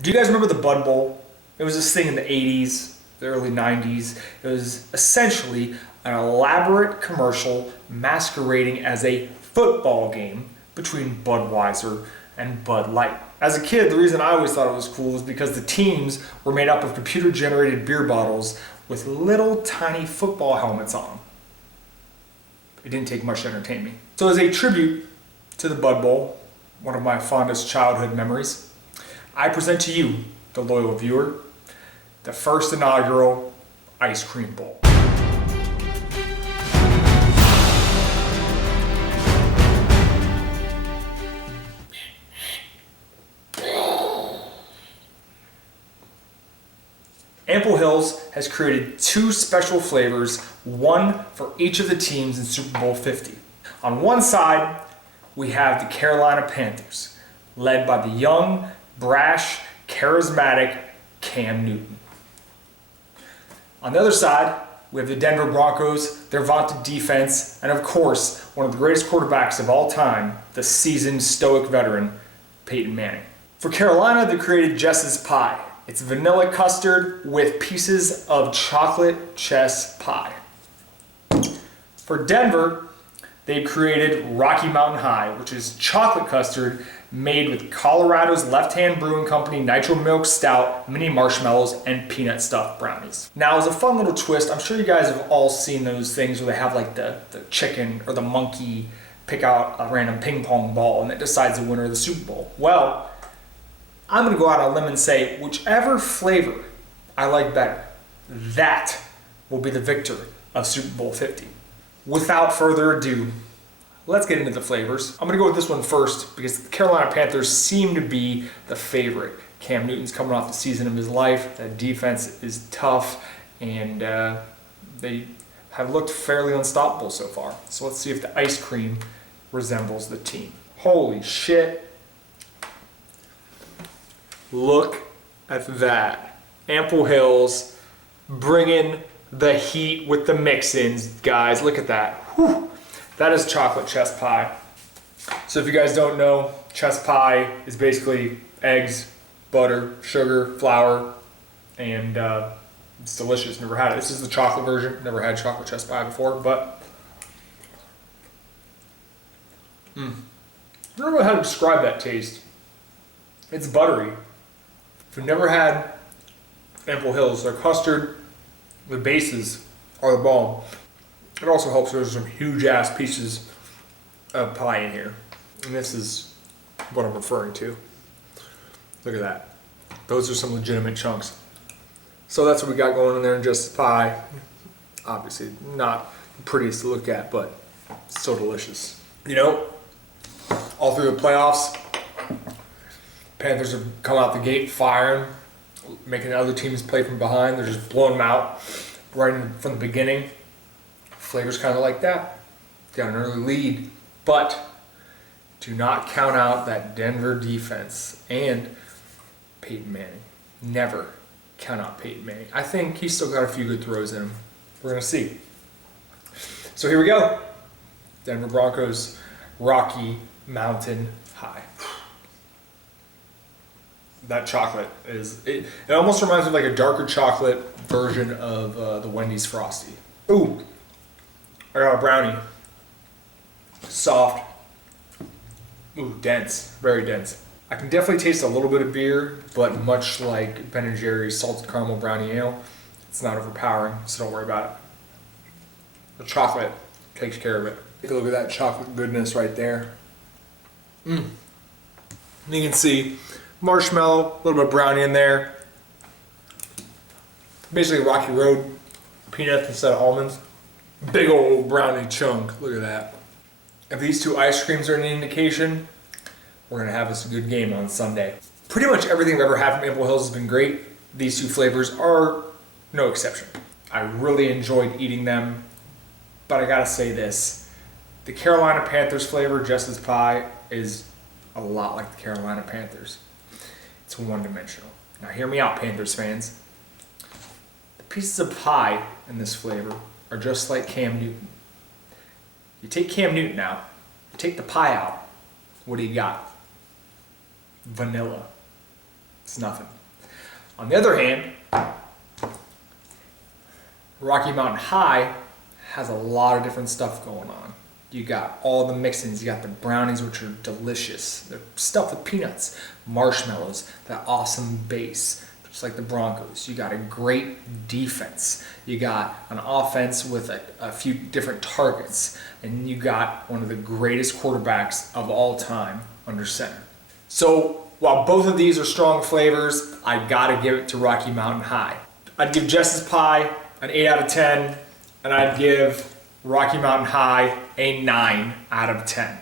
Do you guys remember the Bud Bowl? It was this thing in the 80s, the early 90s. It was essentially an elaborate commercial masquerading as a football game between Budweiser and Bud Light. As a kid, the reason I always thought it was cool was because the teams were made up of computer-generated beer bottles with little tiny football helmets on them. It didn't take much to entertain me. So as a tribute to the Bud Bowl, one of my fondest childhood memories, I present to you, the loyal viewer, the first inaugural Ice Cream Bowl. Ample Hills has created two special flavors, one for each of the teams in Super Bowl 50. On one side, we have the Carolina Panthers, led by the young, brash, charismatic Cam Newton. On the other side, we have the Denver Broncos, their vaunted defense, and of course, one of the greatest quarterbacks of all time, the seasoned, stoic veteran, Peyton Manning. For Carolina, they created Jes Pie. It's vanilla custard with pieces of chocolate Jes Pie. For Denver, they created Rocky Mountain High, which is chocolate custard made with Colorado's Left Hand Brewing Company Nitro Milk Stout, mini marshmallows, and peanut stuffed brownies. Now, as a fun little twist, I'm sure you guys have all seen those things where they have like the chicken or the monkey pick out a random ping pong ball and it decides the winner of the Super Bowl. Well, I'm gonna go out on a limb and say whichever flavor I like better, that will be the victor of Super Bowl 50. Without further ado, let's get into the flavors. I'm gonna go with this one first because the Carolina Panthers seem to be the favorite. Cam Newton's coming off the season of his life. That defense is tough and they have looked fairly unstoppable so far. So let's see if the ice cream resembles the team. Holy shit. Look at that. Ample Hills bringing the heat with the mix-ins, guys. Look at that. Whew. That is chocolate Jes Pie. So if you guys don't know, Jes Pie is basically eggs, butter, sugar, flour, and it's delicious. Never had it. This is the chocolate version. Never had chocolate Jes Pie before, but I don't know how to describe that taste. It's buttery. If you've never had Ample Hills, their custard, the bases are the bomb. It also helps there's some huge ass pieces of pie in here. And this is what I'm referring to. Look at that. Those are some legitimate chunks. So that's what we got going in there in Jes Pie. Obviously not the prettiest to look at, but so delicious. You know, all through the playoffs, Panthers have come out the gate firing, making other teams play from behind. They're just blowing them out right from the beginning. Flavors kind of like that. Got an early lead, but do not count out that Denver defense and Peyton Manning. Never count out Peyton Manning. I think he's still got a few good throws in him. We're going to see. So here we go. Denver Broncos, Rocky Mountain High. That chocolate it almost reminds me of like a darker chocolate version of the Wendy's Frosty. Ooh, I got a brownie. Soft. Ooh, dense, very dense. I can definitely taste a little bit of beer, but much like Ben & Jerry's salted caramel brownie ale, it's not overpowering, so don't worry about it. The chocolate takes care of it. Take a look at that chocolate goodness right there. You can see marshmallow, a little bit of brownie in there. Basically Rocky Road peanuts instead of almonds. Big old brownie chunk, look at that. If these two ice creams are any indication, we're gonna have us a good game on Sunday. Pretty much everything I've ever had from Ample Hills has been great. These two flavors are no exception. I really enjoyed eating them, but I gotta say this. The Carolina Panthers flavor, Jes Pie, is a lot like the Carolina Panthers. It's one-dimensional. Now hear me out, Panthers fans. The pieces of pie in this flavor are just like Cam Newton. You take Cam Newton out, Take the pie out. What do you got? Vanilla. It's nothing. On the other hand, Rocky Mountain High has a lot of different stuff going on. You got all the mix-ins. You got the brownies, which are delicious. They're stuffed with peanuts, marshmallows, that awesome base, just like the Broncos. You got a great defense. You got an offense with a few different targets. And you got one of the greatest quarterbacks of all time under center. So while both of these are strong flavors, I gotta give it to Rocky Mountain High. I'd give Jes Pie an 8 out of 10, and I'd give Rocky Mountain High a 9 out of 10.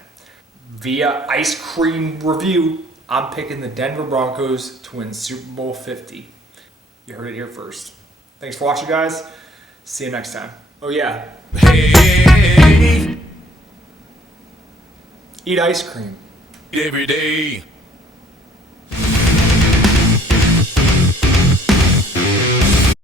Via ice cream review, I'm picking the Denver Broncos to win Super Bowl 50. You heard it here first. Thanks for watching, guys. See you next time. Oh yeah. Hey. Eat ice cream. Every day.